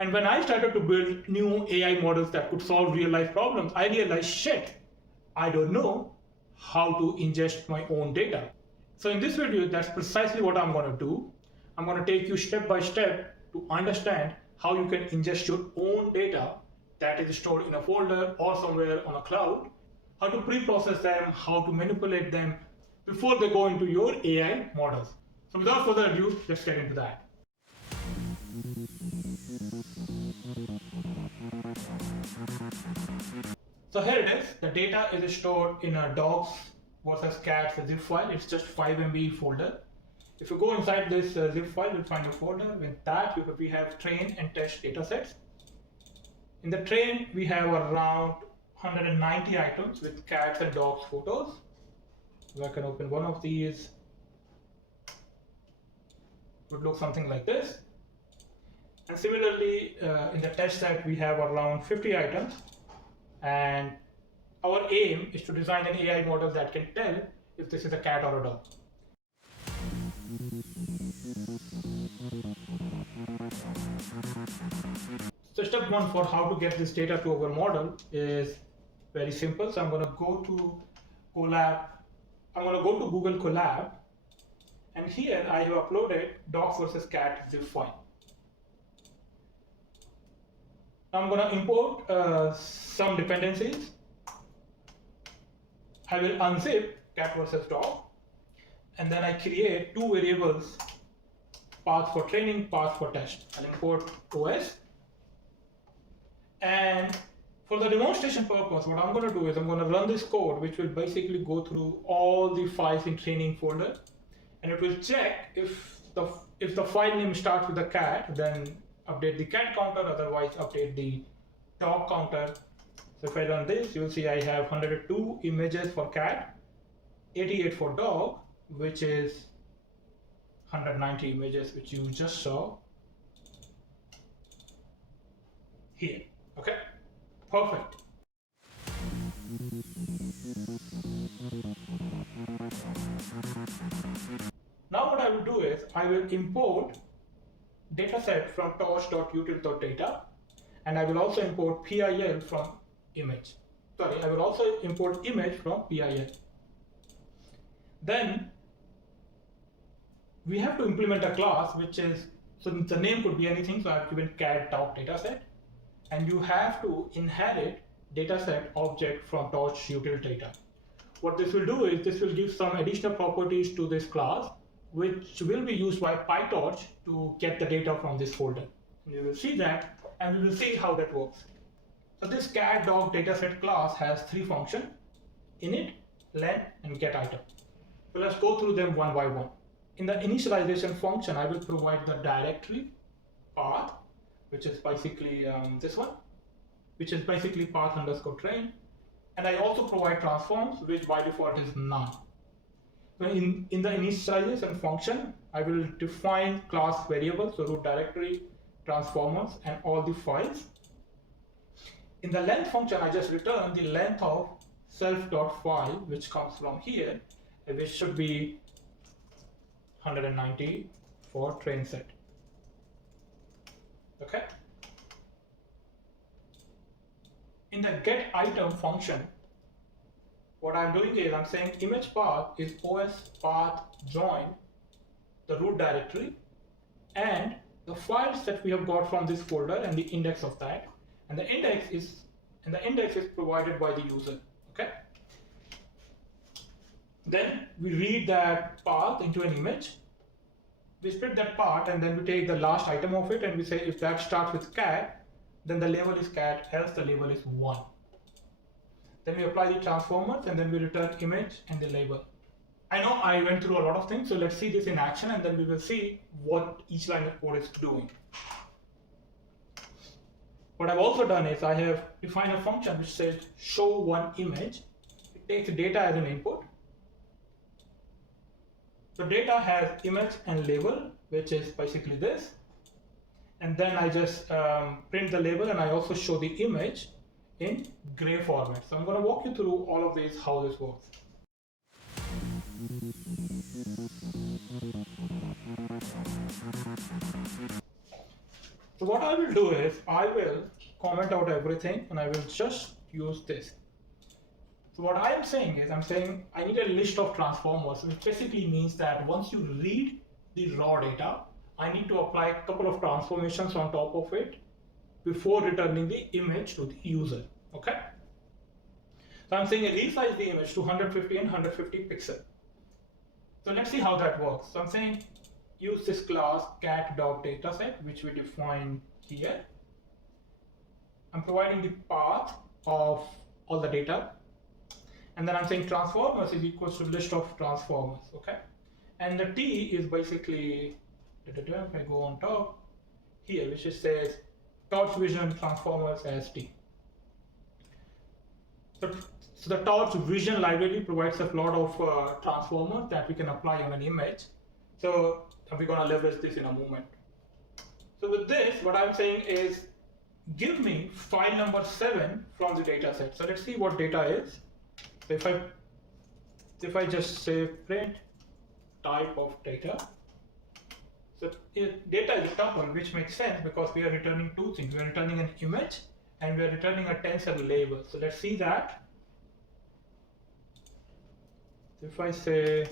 And when I started to build new AI models that could solve real life problems, I realized, shit, I don't know how to ingest my own data. So in this video, that's precisely what I'm going to do. I'm going to take you step by step to understand how you can ingest your own data that is stored in a folder or somewhere on a cloud, how to pre-process them, how to manipulate them before they go into your AI models. So without further ado, let's get into that. So here it is. The data is stored in a dogs versus cats zip file. It's just 5 MB folder. If you go inside this zip file, you'll find a folder. With that, we have train and test datasets. In the train, we have around 190 items with cats and dogs photos. So I can open one of these. It would look something like this. And similarly, in the test set, we have around 50 items. And our aim is to design an AI model that can tell if this is a cat or a dog. So step one for how to get this data to our model is very simple. So I'm going to go to Colab. I'm going to go to Google Colab. And here I have uploaded dogs versus cat zip file. I'm going to import some dependencies. I will unzip cat versus dog, and then I create two variables, path for training, path for test. I'll import OS. And for the demonstration purpose, what I'm going to do is I'm going to run this code, which will basically go through all the files in training folder, and it will check if the file name starts with a cat, then update the cat counter, otherwise update the dog counter. So if I run this, you'll see I have 102 images for cat, 88 for dog, which is 190 images, which you just saw here. Okay, perfect. Now what I will do is I will import dataset from torch.util.data, and I will also import PIL from image. Sorry, I will also import image from PIL. Then we have to implement a class which is, so the name could be anything, so I've given cat dog dataset, and you have to inherit dataset object from torch util data. What this will do is this will give some additional properties to this class, which will be used by Pytorch to get the data from this folder. And we will see that, and we will see how that works. So this cat dog dataset class has three functions: init, len, and get item. So let's go through them one by one. In the initialization function, I will provide the directory path, which is basically this one, which is basically path underscore train. And I also provide transforms, which by default is none. So in the initialization function, I will define class variables, so root directory, transformers, and all the files. In the length function, I just return the length of self.file, which comes from here, which should be 190 for train set. Okay. In the get item function, what I'm doing is I'm saying image path is OS path join the root directory and the files that we have got from this folder and the index of that, and the index is provided by the user. Okay. Then we read that path into an image. We split that part, and then we take the last item of it, and we say if that starts with cat, then the label is cat, else the label is 1. Then we apply the transformers, and then we return image and the label. I know I went through a lot of things, so let's see this in action, and then we will see what each line of code is doing. What I've also done is I have defined a function which says show one image. It takes data as an input. The data has image and label, which is basically this. And then I just print the label, and I also show the image in gray format. So I'm going to walk you through all of these, how this works. So what I will do is I will comment out everything and I will just use this. So what I am saying is I'm saying I need a list of transformers, which basically means that once you read the raw data, I need to apply a couple of transformations on top of it before returning the image to the user. Okay. So I'm saying resize the image to 150 and 150 pixel. So let's see how that works. So I'm saying use this class cat.dataset, which we define here. I'm providing the path of all the data. And then I'm saying transformers is equals to list of transformers, okay? And the T is basically, if I go on top here, which just says torch vision transformers as T. So the torch vision library provides a lot of transformers that we can apply on an image. So we're gonna leverage this in a moment. So with this, what I'm saying is, give me file number 7 from the data set. So let's see what data is. So if I just say print type of data, so data is a tuple, which makes sense because we are returning two things. We are returning an image and we are returning a tensor label. So let's see that. So if I say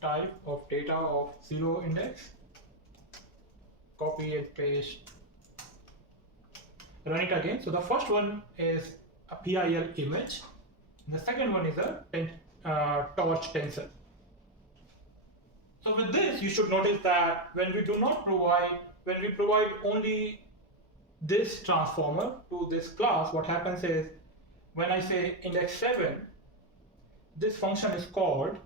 type of data of 0 index, copy and paste, run it again. So the first one is a PIL image. The second one is a torch tensor. So with this, you should notice that when we provide only this transformer to this class, what happens is when I say index 7, this function is called,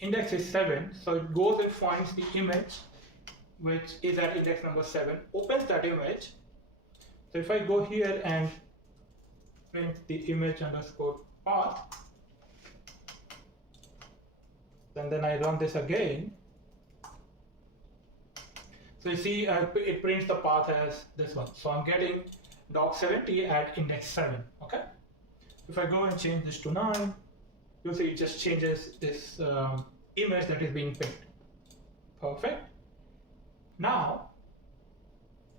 index is 7, so it goes and finds the image which is at index number 7, opens that image. So if I go here and print the image underscore path, then I run this again. So you see it prints the path as this one. So I'm getting doc70 at index 7, okay? If I go and change this to 9, you'll see it just changes this image that is being picked. Perfect. Now,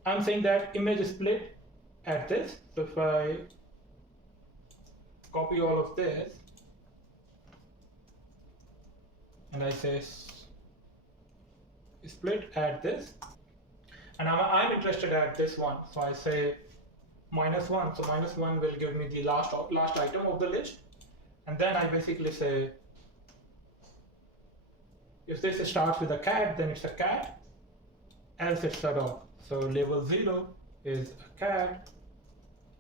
I'm saying that image is split at this. So if I copy all of this and I say split at this, and I'm interested at this one, so I say -1. So -1 will give me the last item of the list, and then I basically say if this starts with a cat, then it's a cat, else it's a dog. So label 0 is a cat,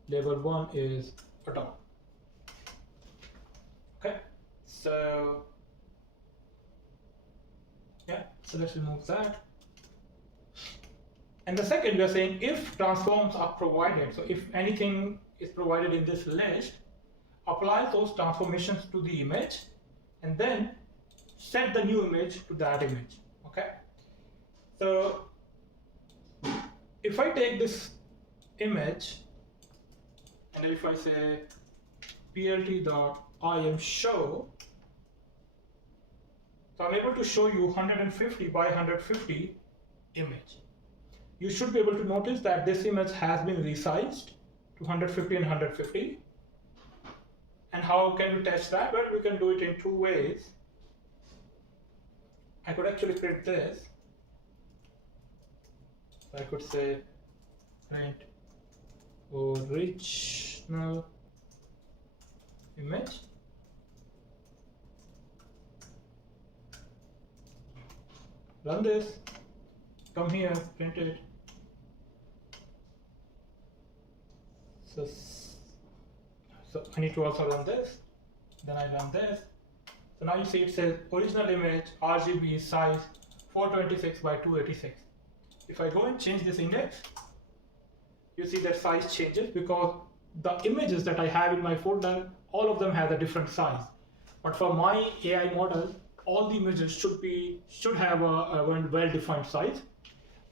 label 1 is a dog. Okay, so yeah, so let's remove that. And the second, we are saying if transforms are provided, so if anything is provided in this list, apply those transformations to the image and then set the new image to that image. Okay, so if I take this image and if I say plt.imshow, so I'm able to show you 150 by 150 image. You should be able to notice that this image has been resized to 150 and 150. And how can we test that? Well, we can do it in two ways. I could actually print this. So I could say print original image. Run this, come here, print it. So I need to also run this, then I run this. So now you see it says original image RGB size 426 by 286. If I go and change this index, you see that size changes because the images that I have in my folder, all of them have a different size. But for my AI model, all the images should have a well-defined size.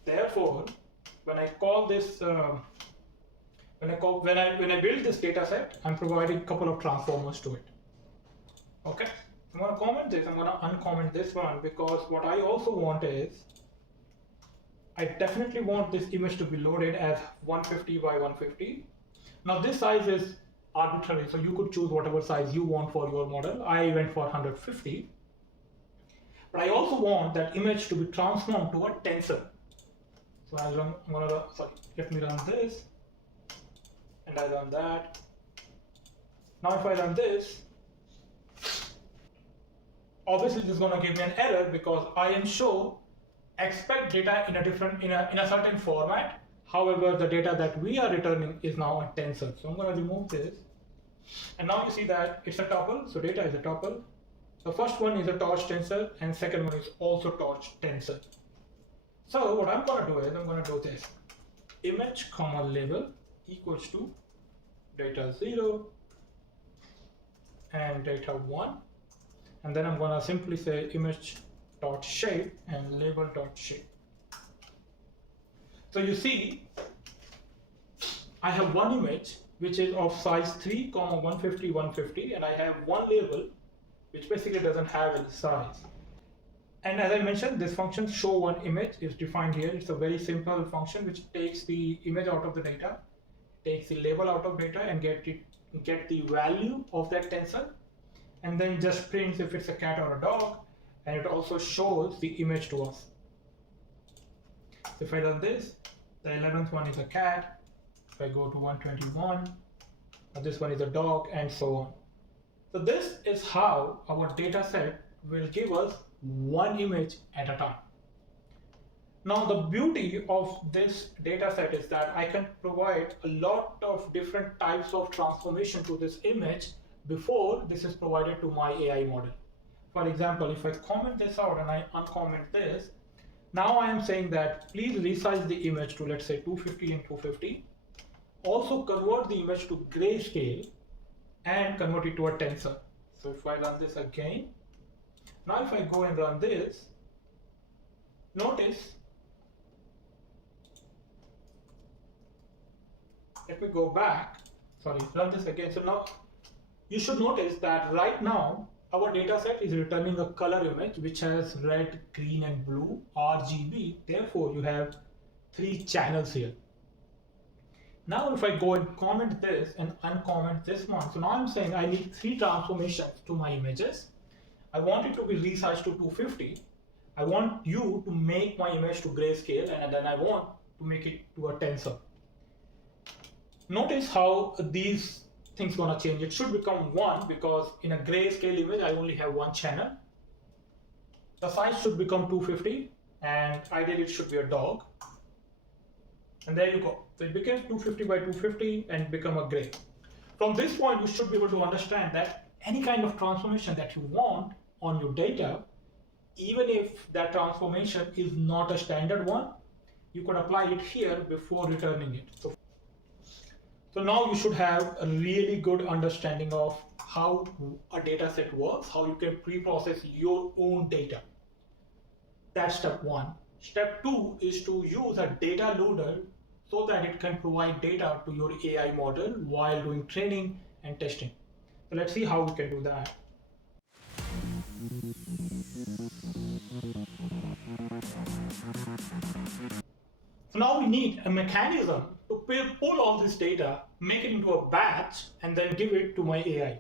Therefore, when I call this, when I build this data set, I'm providing a couple of transformers to it. Okay, I'm going to comment this. I'm going to uncomment this one because what I also want is I definitely want this image to be loaded as 150 by 150. Now this size is arbitrary, so you could choose whatever size you want for your model. I went for 150. But I also want that image to be transformed to a tensor. So let me run this, and I run that. Now if I run this, obviously this is going to give me an error because I am show expect data in a certain format. However, the data that we are returning is now a tensor. So I'm going to remove this, and now you see that it's a tuple. So data is a tuple. The first one is a torch tensor, and second one is also torch tensor. So what I'm going to do is I'm going to do this: image comma label equals to data 0 and data 1, and then I'm going to simply say image dot shape and label dot shape. So you see, I have one image which is of size 3, 150, 150, and I have one label which basically doesn't have any size. And as I mentioned, this function show one image is defined here. It's a very simple function which takes the image out of the data, takes the label out of data, and get the value of that tensor, and then just prints if it's a cat or a dog, and it also shows the image to us. So if I run this, the 11th one is a cat. If I go to 121, this one is a dog, and so on. So this is how our data set will give us one image at a time. Now the beauty of this data set is that I can provide a lot of different types of transformation to this image before this is provided to my AI model. For example, if I comment this out and I uncomment this, now I am saying that please resize the image to, let's say, 250 and 250. Also convert the image to grayscale and convert it to a tensor. So if I run this again, now if I go and run this, notice, let me go back, run this again. So now you should notice that right now our data set is returning a color image which has red, green, and blue, RGB. Therefore, you have 3 channels here. Now if I go and comment this and uncomment this one, so now I'm saying I need 3 transformations to my images. I want it to be resized to 250. I want you to make my image to grayscale, and then I want to make it to a tensor. Notice how these things gonna change. It should become 1 because in a grayscale image I only have 1 channel. The size should become 250, and ideally it should be a dog. And there you go. So it becomes 250 by 250 and become a gray. From this point, you should be able to understand that any kind of transformation that you want on your data, even if that transformation is not a standard one, you could apply it here before returning it. So now you should have a really good understanding of how a data set works, how you can pre-process your own data. That's step 1. Step 2 is to use a data loader so that it can provide data to your AI model while doing training and testing. So let's see how we can do that. So now we need a mechanism to pull all this data, make it into a batch, and then give it to my AI.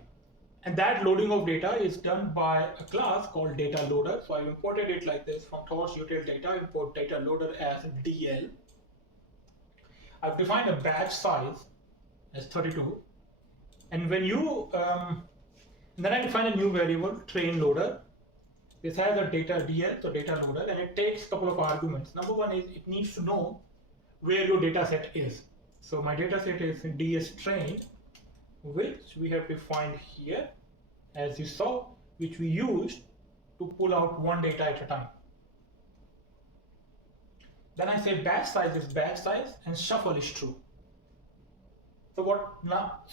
And that loading of data is done by a class called Dataloader. So I've imported it like this from Pytorch util data, import Dataloader as DL. I've defined a batch size as 32. And when you, then I define a new variable, train loader. This has a data DL, so data loader, and it takes a couple of arguments. Number 1 is it needs to know where your data set is. So my data set is DS train, which we have defined here, as you saw, which we used to pull out one data at a time. Then I say batch size is batch size and shuffle is true. So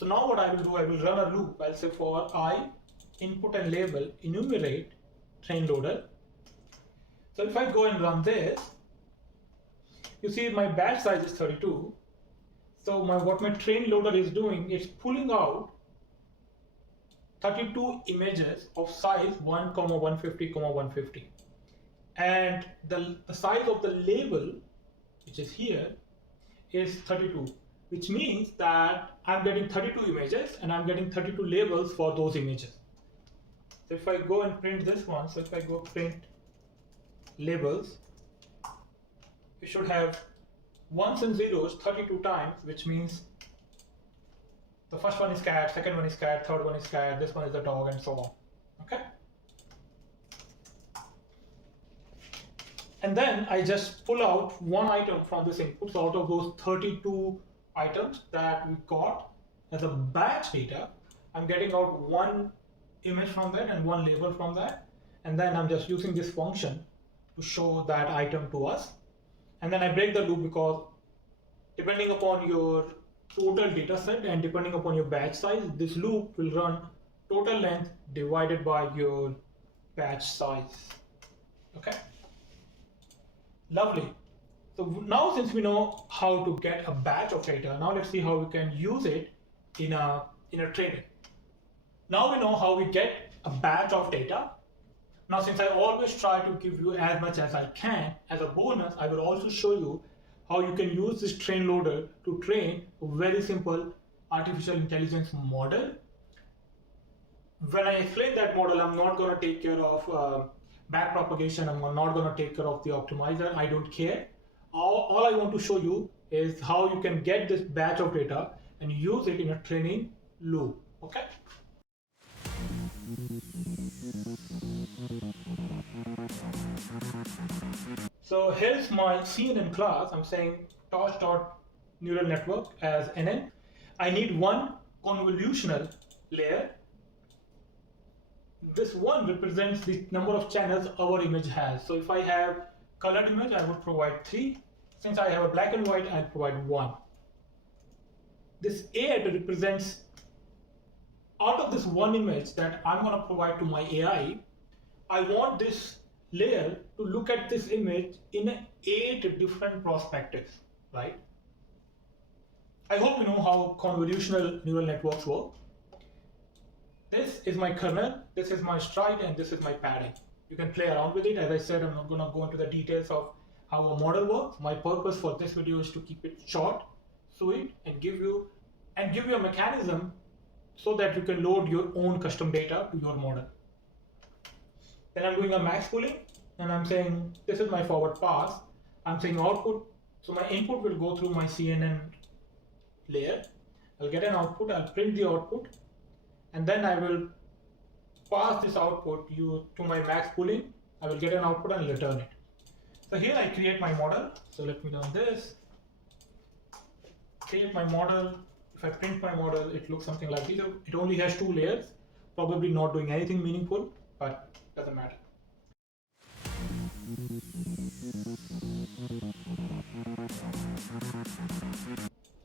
now what I will do, I will run a loop. I'll say for I input and label enumerate train loader. So if I go and run this, you see my batch size is 32. So what my train loader is doing, it's pulling out 32 images of size 1, 150, 150. And the size of the label which is here, is 32, which means that I'm getting 32 images and I'm getting 32 labels for those images. So if I go and print this one, so if I go print labels, we should have ones and zeros 32 times, which means the first one is cat, second one is cat, third one is cat, this one is a dog, and so on. Okay? And then I just pull out one item from this input. So out of those 32 items that we got as a batch data, I'm getting out one image from that and one label from that. And then I'm just using this function to show that item to us. And then I break the loop because depending upon your total data set and depending upon your batch size, this loop will run total length divided by your batch size. Okay? Lovely. So now since we know how to get a batch of data, now let's see how we can use it in a training. Now we know how we get a batch of data. Now since I always try to give you as much as I can, as a bonus, I will also show you how you can use this train loader to train a very simple artificial intelligence model. When I explain that model, I'm not going to take care of backpropagation. I'm not going to take care of the optimizer. I don't care. All I want to show you is how you can get this batch of data and use it in a training loop. Okay? So here's my CNN class. I'm saying torch.neural network as NN. I need one convolutional layer. This one represents the number of channels our image has. So if I have colored image, I would provide 3. Since I have a black and white, I'll provide 1. This add represents, out of this one image that I'm going to provide to my AI, I want this layer to look at this image in 8 different perspectives, right? I hope you know how convolutional neural networks work. This is my kernel, this is my stride, and this is my padding. You can play around with it. As I said, I'm not going to go into the details of how a model works. My purpose for this video is to keep it short, sweet, and give you a mechanism so that you can load your own custom data to your model. Then I'm doing a max pooling, and I'm saying this is my forward pass. I'm saying output, so my input will go through my CNN layer. I'll get an output, I'll print the output, and then I will pass this output to my max pooling. I will get an output and return it. So here I create my model. So let me run this. Create my model. If I print my model, it looks something like this. It only has 2 layers, probably not doing anything meaningful, but doesn't matter.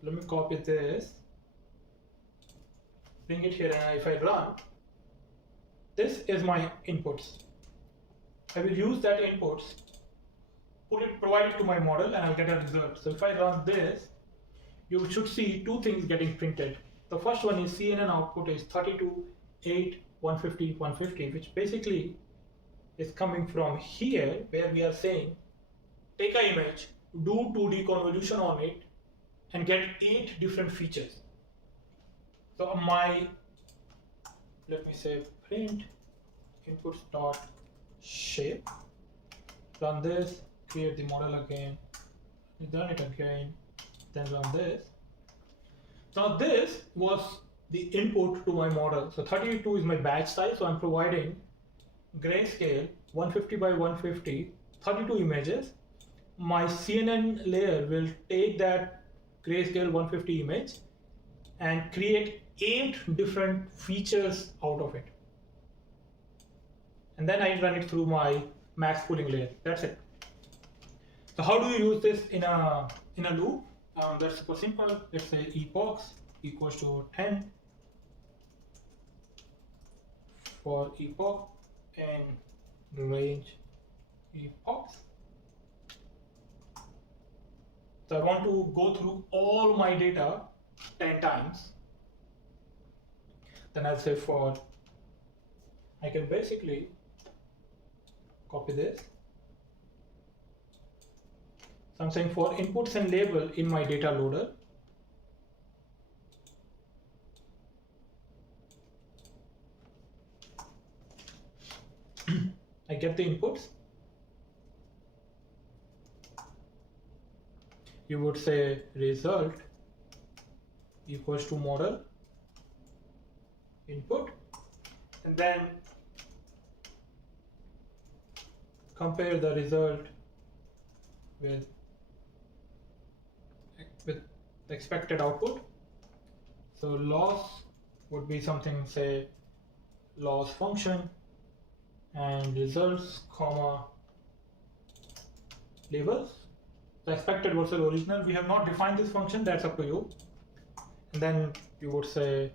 Let me copy this, bring it here, and if I run, this is my inputs. I will use that inputs, provide it to my model, and I'll get a result. So if I run this, you should see 2 things getting printed. The first one is CNN output is 32, 8, 150, 150, which basically is coming from here, where we are saying, take an image, do 2D convolution on it, and get 8 different features. So let me say print inputs dot shape, run this, create the model again, run it again, then run this. Now this was the input to my model. So 32 is my batch size, so I'm providing grayscale 150 by 150, 32 images. My CNN layer will take that grayscale 150 image and create 8 different features out of it. And then I run it through my max pooling layer. That's it. So how do you use this in a loop? That's super simple. Let's say epochs equals to 10 for epoch and range epochs. So I want to go through all my data 10 times. Then I'll say for, I can basically copy this. So So I'm saying for inputs and label in my data loader, I get the inputs. You would say result equals to model input, and then compare the result with the expected output. So loss would be something, say loss function, and results comma labels. So expected versus original. We have not defined this function, that's up to you. And then you would say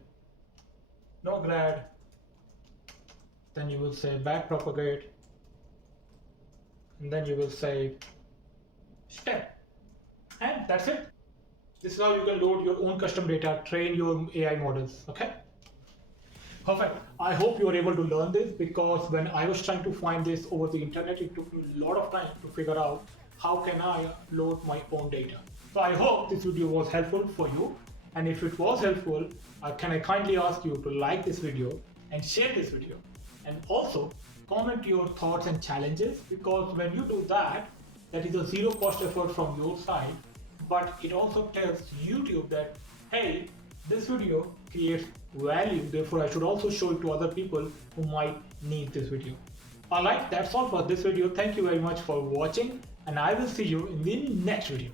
no grad, then you will say back propagate, and then you will say step, and that's it. This is how you can load your own custom data, train your AI models. Okay, perfect. I hope you were able to learn this, because when I was trying to find this over the internet, it took me a lot of time to figure out how can I load my own data. So I hope this video was helpful for you, and if it was helpful, can I kindly ask you to like this video and share this video, and also comment your thoughts and challenges, because when you do that, that is a zero cost effort from your side, but it also tells YouTube that, hey, this video creates value, therefore I should also show it to other people who might need this video. Alright, that's all for this video. Thank you very much for watching, and I will see you in the next video.